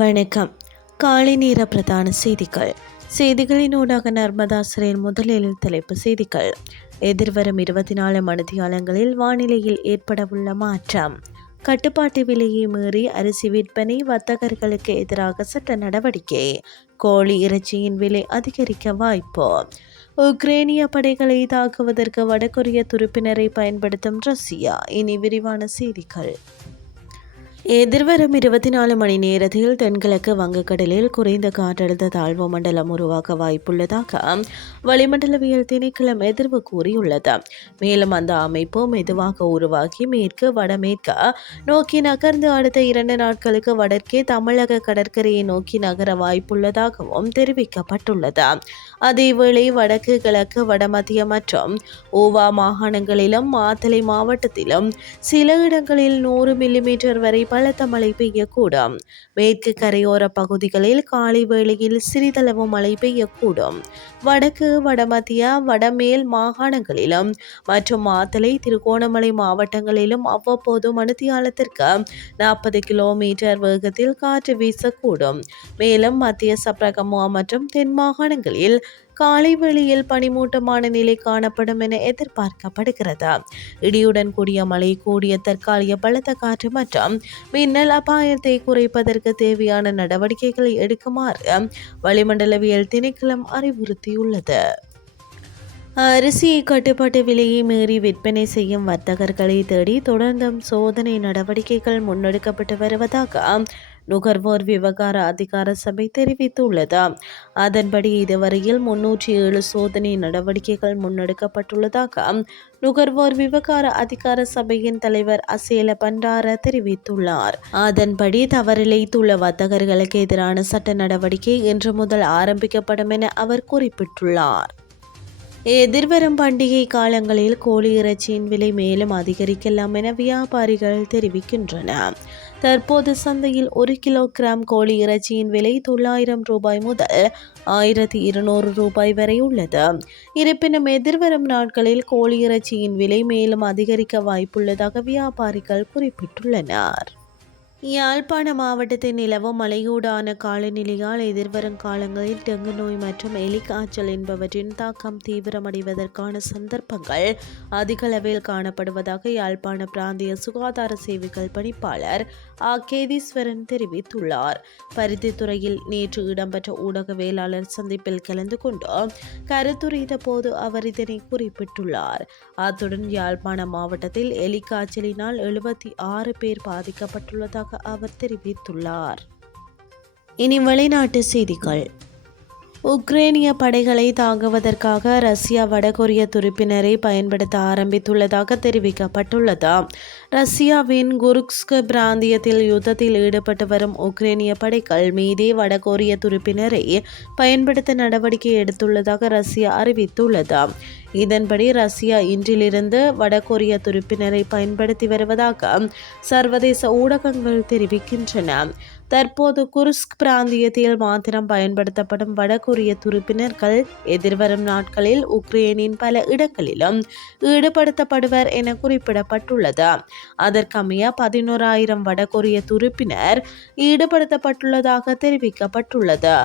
வணக்கம். காலை நேர பிரதான செய்திகள். செய்திகளினூடாக நர்மதா நர்மதாசிரியர் முதலில் தலைப்பு செய்திகள். எதிர்வரும் இருபத்தி நாலு மணித்தியாலங்களில் வானிலையில் ஏற்படவுள்ள மாற்றம். கட்டுப்பாட்டு விலையை மீறி அரிசி விற்பனை வர்த்தகர்களுக்கு எதிராக சட்ட நடவடிக்கை. கோழி இறைச்சியின் விலை அதிகரிக்க வாய்ப்பு. உக்ரேனிய படைகளை தாக்குவதற்கு வடகொரிய துருப்பினரை பயன்படுத்தும் ரஷ்யா. இனி விரிவான செய்திகள். எதிர்வரும் இருபத்தி நாலு மணி நேரத்தில் தென்கிழக்கு வங்கக்கடலில் குறைந்த காற்றழுத்த தாழ்வு மண்டலம் உருவாக வாய்ப்புள்ளதாக வளிமண்டலவியல் திணைக்களம் எதிர்வு கூறியுள்ளது. மேலும் அந்த அமைப்பு மெதுவாக உருவாகி மேற்கு வடமேற்கு நோக்கி நகர்ந்து அடுத்த இரண்டு நாட்களுக்கு வடக்கே தமிழக கடற்கரையை நோக்கி நகர வாய்ப்புள்ளதாகவும் தெரிவிக்கப்பட்டுள்ளது. அதேவேளை வடக்கு கிழக்கு வடமத்திய மற்றும் ஓவா மாகாணங்களிலும் மாத்தளை மாவட்டத்திலும் சில இடங்களில் நூறு மில்லிமீட்டர் வரை பலத்த மழை பெய்யக்கூடும் மேற்கு கரையோர பகுதிகளில் காலை வேளையில் சிறிதளவு மழை பெய்யக்கூடும் வடக்கு வடமத்திய வடமேல் மாகாணங்களிலும் மற்றும் மாத்தளை திருகோணமலை மாவட்டங்களிலும் அவ்வப்போது மணித்தியாலத்திற்கு நாற்பது கிலோமீட்டர் வேகத்தில் காற்று வீசக்கூடும். மேலும் மத்திய சப்ரகமுவா மற்றும் தென் மாகாணங்களில் காலை வெளியில் பனிமூட்டமான நிலை காணப்படும் என எதிர்பார்க்கப்படுகிறது. இடியுடன் கூடிய மழை கூடிய தற்காலிக பலத்த காற்று மற்றும் மின்னல் அபாயத்தை குறைப்பதற்கு தேவையான நடவடிக்கைகளை எடுக்குமாறு வளிமண்டலவியல் திணைக்களம் அறிவுறுத்தியுள்ளது. அரிசியை கட்டுப்பாட்டு விலையை மீறி விற்பனை செய்யும் வர்த்தகர்களை தேடி தொடர்ந்தும் சோதனை நடவடிக்கைகள் முன்னெடுக்கப்பட்டு வருவதாக நுகர்வோர் விவகார அதிகார சபை தெரிவித்துள்ளது. அதன்படி இதுவரையில் முன்னூற்றி ஏழு சோதனை நடவடிக்கைகள் முன்னெடுக்கப்பட்டுள்ளதாக நுகர்வோர் விவகார அதிகார சபையின் தலைவர் அசேல பண்டார தெரிவித்துள்ளார். அதன்படி தவறிழைத்துள்ள வர்த்தகர்களுக்கு எதிரான சட்ட நடவடிக்கை இன்று முதல் ஆரம்பிக்கப்படும் என அவர் குறிப்பிட்டுள்ளார். எதிர்வரும் பண்டிகை காலங்களில் கோழி இறைச்சியின் விலை மேலும் அதிகரிக்கலாம் என வியாபாரிகள் தெரிவிக்கின்றன தற்போது சந்தையில் ஒரு கிலோகிராம் கோழி இறைச்சியின் விலை தொள்ளாயிரம் ரூபாய் முதல் ஆயிரத்தி இருநூறு ரூபாய் வரை உள்ளது. இருப்பினும் எதிர்வரும் நாட்களில் கோழி இறைச்சியின் விலை மேலும் அதிகரிக்க வாய்ப்புள்ளதாக வியாபாரிகள் குறிப்பிட்டுள்ளனர். யாழ்ப்பாண மாவட்டத்தில் நிலவும் மலையூடான காலநிலையால் எதிர்வரும் காலங்களில் டெங்கு நோய் மற்றும் எலிக்காய்ச்சல் என்பவற்றின் தாக்கம் தீவிரமடைவதற்கான சந்தர்ப்பங்கள் அதிகளவில் காணப்படுவதாக யாழ்ப்பாண பிராந்திய சுகாதார சேவைகள் பணிப்பாளர் ஆ. கேதீஸ்வரன் தெரிவித்துள்ளார். பருத்தித்துறையில் நேற்று இடம்பெற்ற ஊடகவியலாளர் சந்திப்பில் கலந்து கொண்டு கருத்துரைத்த போது அவர் இதனை குறிப்பிட்டுள்ளார். அத்துடன் யாழ்ப்பாண மாவட்டத்தில் எலிக்காய்ச்சலினால் எழுபத்தி ஆறு பேர் பாதிக்கப்பட்டுள்ளதாக அவர் தெரிவித்துள்ளார். இனி வெளிநாட்டு செய்திகள். உக்ரைனிய படைகளை தாங்குவதற்காக ரஷ்யா வடகொரிய துருப்பினரை பயன்படுத்த ஆரம்பித்துள்ளதாக தெரிவிக்கப்பட்டுள்ளது. ரஷ்யாவின் குருக்ஸ்க் பிராந்தியத்தில் யுத்தத்தில் ஈடுபட்டு வரும் உக்ரைனிய படைகள் மீதே வடகொரிய துருப்பினரை பயன்படுத்த நடவடிக்கை எடுத்துள்ளதாக ரஷ்யா அறிவித்துள்ளது. இதன்படி ரஷ்யா இன்றிலிருந்து வடகொரிய துருப்பினரை பயன்படுத்தி வருவதாக சர்வதேச ஊடகங்கள் தெரிவிக்கின்றன. தற்போது குருஸ்க் பிராந்தியத்தில் மாத்திரம் பயன்படுத்தப்படும் வடகொரிய துருப்பினர்கள் எதிர்வரும் நாட்களில் உக்ரைனின் பல இடங்களிலும் ஈடுபடுத்தப்படுவர் என குறிப்பிடப்பட்டுள்ளது. அதற்கமைய பதினோராயிரம் வடகொரிய துருப்பினர் ஈடுபடுத்தப்பட்டுள்ளதாக தெரிவிக்கப்பட்டுள்ளது.